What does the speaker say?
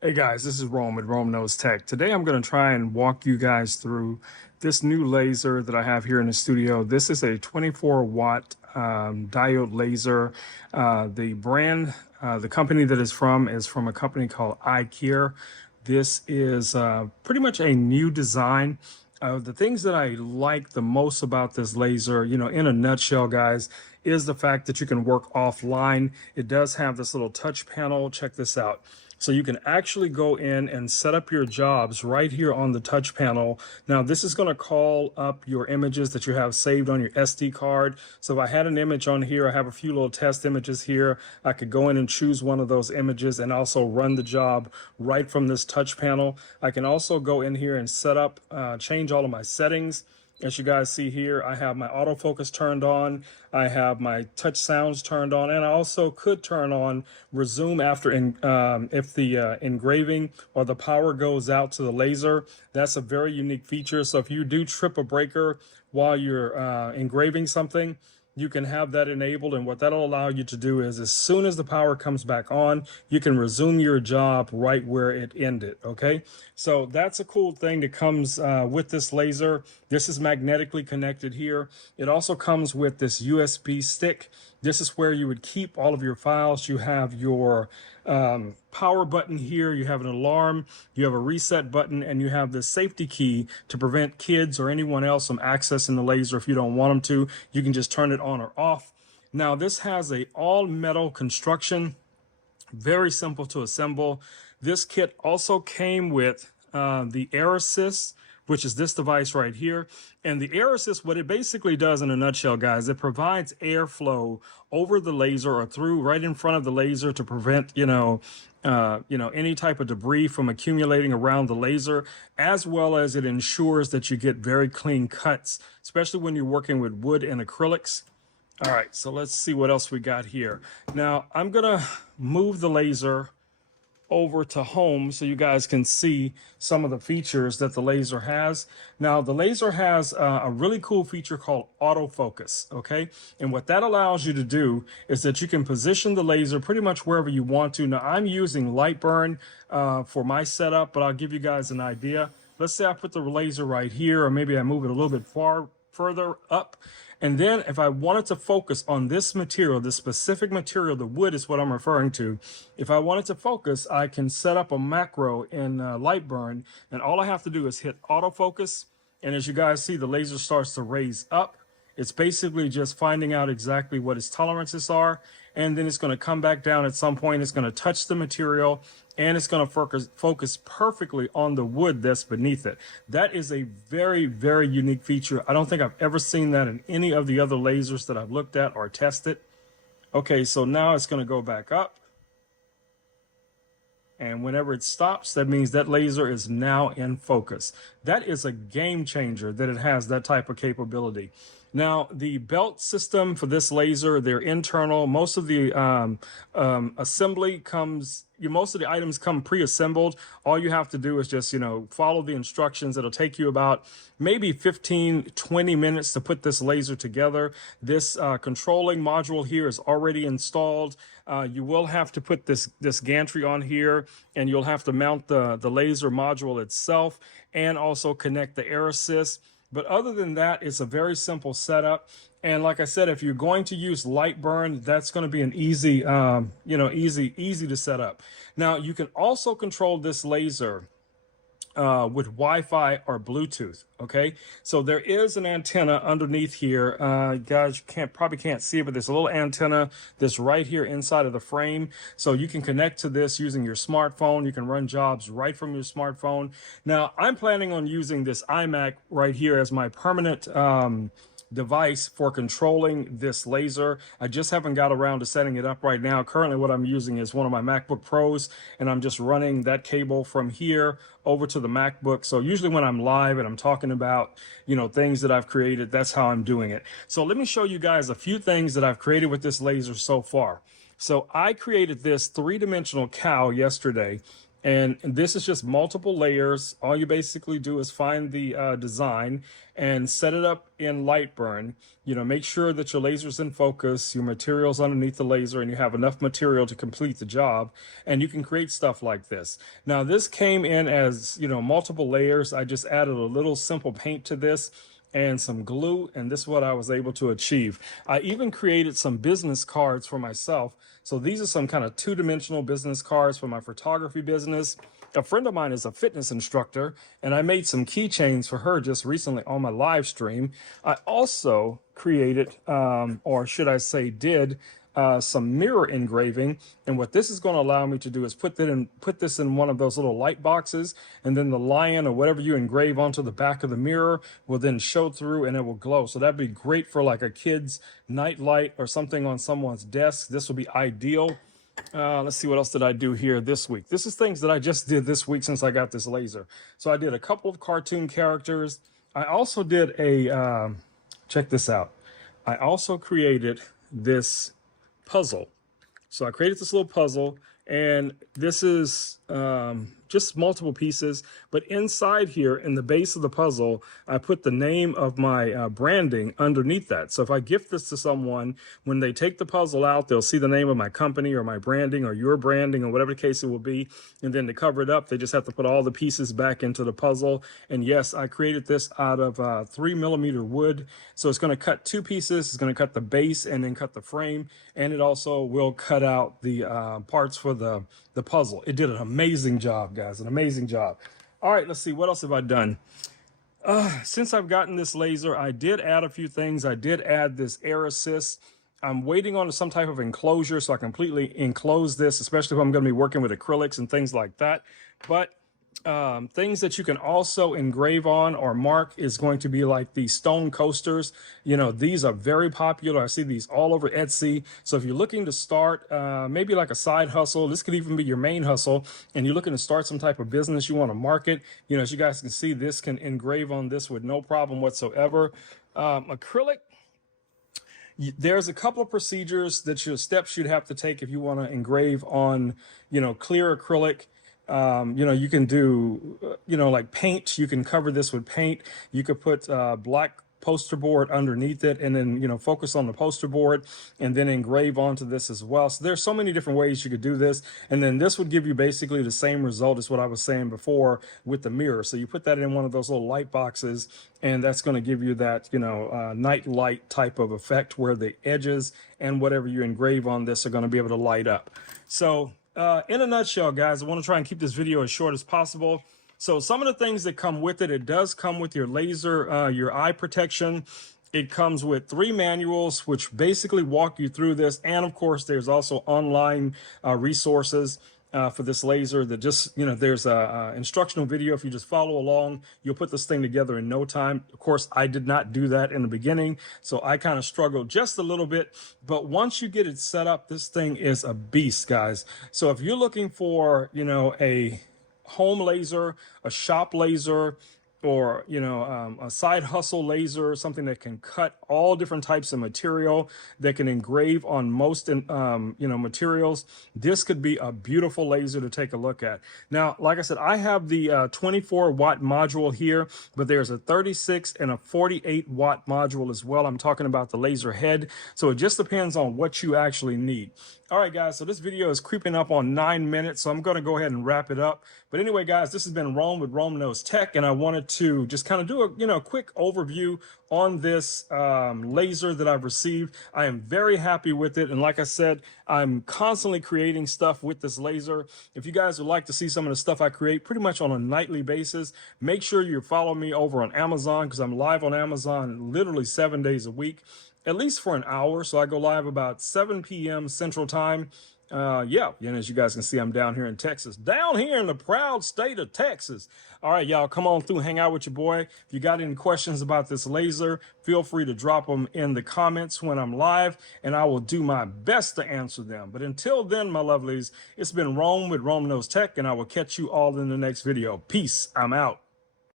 Hey guys, this is Rome with Rome Knows Tech. Today I'm going to try and walk you guys through this new laser that I have here in the studio. This is a 24 watt diode laser. The company that is from a company called iCare. This is pretty much a new design. The things that I like the most about this laser, in a nutshell, guys, is the fact that you can work offline. It does have this little touch panel. Check this out. So you can actually go in and set up your jobs right here on the touch panel. Now, this is going to call up your images that you have saved on your SD card. So if I had an image on here, I have a few little test images here. I could go in and choose one of those images and also run the job right from this touch panel. I can also go in here and set up, change all of my settings. As you guys see here, I have my autofocus turned on, I have my touch sounds turned on, and I also could turn on resume after if the engraving or the power goes out to the laser. That's a very unique feature. So if you do trip a breaker while you're engraving something, you can have that enabled, and what that'll allow you to do is as soon as the power comes back on, you can resume your job right where it ended. Okay, so that's a cool thing that comes with this laser. This is magnetically connected here. It also comes with this USB stick. This is where you would keep all of your files. You have your power button here, you have an alarm, you have a reset button, and you have the safety key to prevent kids or anyone else from accessing the laser. If you don't want them to, you can just turn it on or off. Now, this has a all metal construction, very simple to assemble. This kit also came with the Air Assist, which is this device right here. And the Air Assist, what it basically does in a nutshell, guys, it provides airflow over the laser or through right in front of the laser to prevent, any type of debris from accumulating around the laser, as well as it ensures that you get very clean cuts, especially when you're working with wood and acrylics. All right, so let's see what else we got here. Now, I'm gonna move the laser over to home so you guys can see some of the features that the laser has. Now, the laser has a really cool feature called autofocus, okay? And what that allows you to do is that you can position the laser pretty much wherever you want to. Now, I'm using Lightburn for my setup, but I'll give you guys an idea. Let's say I put the laser right here, or maybe I move it a little bit further up. And then if I wanted to focus on this material, this specific material, the wood is what I'm referring to. If I wanted to focus, I can set up a macro in Lightburn, and all I have to do is hit autofocus. And as you guys see, the laser starts to raise up. It's basically just finding out exactly what its tolerances are, and then it's going to come back down at some point. It's going to touch the material, and it's going to focus perfectly on the wood that's beneath it. That is a very, very unique feature. I don't think I've ever seen that in any of the other lasers that I've looked at or tested. Okay, so now it's going to go back up. And whenever it stops, that means that laser is now in focus. That is a game changer that it has that type of capability. Now, the belt system for this laser, they're internal. Most of the assembly comes, most of the items come pre-assembled. All you have to do is just, follow the instructions. It'll take you about maybe 15, 20 minutes to put this laser together. This controlling module here is already installed. You will have to put this gantry on here, and you'll have to mount the laser module itself and also connect the Air Assist. But other than that, it's a very simple setup. And like I said, if you're going to use Lightburn, that's going to be an easy, easy to set up. Now, you can also control this laser with Wi-Fi or Bluetooth. Okay, so there is an antenna underneath here. Guys, you probably can't see it, but there's a little antenna that's right here inside of the frame. So you can connect to this using your smartphone. You can run jobs right from your smartphone. Now, I'm planning on using this iMac right here as my permanent device for controlling this laser. I just haven't got around to setting it up right now. Currently, what I'm using is one of my MacBook Pros, and I'm just running that cable from here over to the MacBook. So usually when I'm live and I'm talking about, things that I've created, that's how I'm doing it. So let me show you guys a few things that I've created with this laser so far. So I created this three-dimensional cow yesterday, And this is just multiple layers. All you basically do is find the design and set it up in Lightburn. You know, make sure that your laser's in focus, your material's underneath the laser, and you have enough material to complete the job. And you can create stuff like this. Now, this came in as, you know, multiple layers. I just added a little simple paint to this and some glue, and this is what I was able to achieve. I even created some business cards for myself. So these are some kind of two-dimensional business cards for my photography business. A friend of mine is a fitness instructor, and I made some keychains for her just recently on my live stream. I also created, or should I say did, some mirror engraving. And what this is going to allow me to do is put this in one of those little light boxes, and then the lion or whatever you engrave onto the back of the mirror will then show through and it will glow. So that'd be great for like a kid's night light or something on someone's desk. This would be ideal. Let's see, what else did I do here this week? This is things that I just did this week since I got this laser. So I did a couple of cartoon characters. I also did a, check this out. I also created this puzzle. So I created this little puzzle, and this is just multiple pieces, but inside here in the base of the puzzle, I put the name of my branding underneath that. So if I gift this to someone, when they take the puzzle out, they'll see the name of my company or my branding or your branding or whatever the case it will be. And then to cover it up, they just have to put all the pieces back into the puzzle. And yes, I created this out of 3mm wood. So it's going to cut two pieces. It's going to cut the base and then cut the frame. And it also will cut out the parts for the puzzle. It did an amazing job, guys, an amazing job. All right, let's see, what else have I done? Since I've gotten this laser, I did add a few things. I did add this air assist. I'm waiting on some type of enclosure so I completely enclose this, especially if I'm going to be working with acrylics and things like that. But things that you can also engrave on or mark is going to be like the stone coasters. You know, these are very popular. I see these all over Etsy. So if you're looking to start maybe like a side hustle, this could even be your main hustle, and you're looking to start some type of business you want to market, you know, as you guys can see, this can engrave on this with no problem whatsoever. Acrylic, there's a couple of procedures that steps you'd have to take if you want to engrave on, you know, clear acrylic. You know, you can do, you know, like paint. You can cover this with paint. You could put black poster board underneath it and then, you know, focus on the poster board and then engrave onto this as well. So there's so many different ways you could do this. And then this would give you basically the same result as what I was saying before with the mirror. So you put that in one of those little light boxes, and that's going to give you that, you know, night light type of effect where the edges and whatever you engrave on this are going to be able to light up. So in a nutshell, guys, I want to try and keep this video as short as possible. So some of the things that come with it, it does come with your laser, your eye protection. It comes with 3 manuals, which basically walk you through this. And of course, there's also online resources for this laser that just, you know, there's a instructional video. If you just follow along, you'll put this thing together in no time. Of course, I did not do that in the beginning, so I kind of struggled just a little bit. But once you get it set up, this thing is a beast, guys. So if you're looking for, you know, a home laser, a shop laser, or, you know, a side hustle laser, something that can cut all different types of material, that can engrave on most, you know, materials, this could be a beautiful laser to take a look at. Now, like I said, I have the 24-watt module here, but there's a 36 and a 48-watt module as well. I'm talking about the laser head. So it just depends on what you actually need. All right, guys, so this video is creeping up on 9 minutes, so I'm going to go ahead and wrap it up. But anyway, guys, this has been Rome with Rome Knows Tech, and I wanted to just kind of do a, you know, quick overview on this laser that I've received. I am very happy with it, and like I said, I'm constantly creating stuff with this laser. If you guys would like to see some of the stuff I create pretty much on a nightly basis, make sure you follow me over on Amazon, because I'm live on Amazon literally 7 days a week, at least for an hour. So I go live about 7 p.m. Central Time. Yeah, and as you guys can see, I'm down here in Texas, down here in the proud state of Texas. All right, y'all, come on through, hang out with your boy. If you got any questions about this laser, feel free to drop them in the comments when I'm live, and I will do my best to answer them. But until then, my lovelies, it's been Rome with Rome Knows Tech, and I will catch you all in the next video. Peace. I'm out.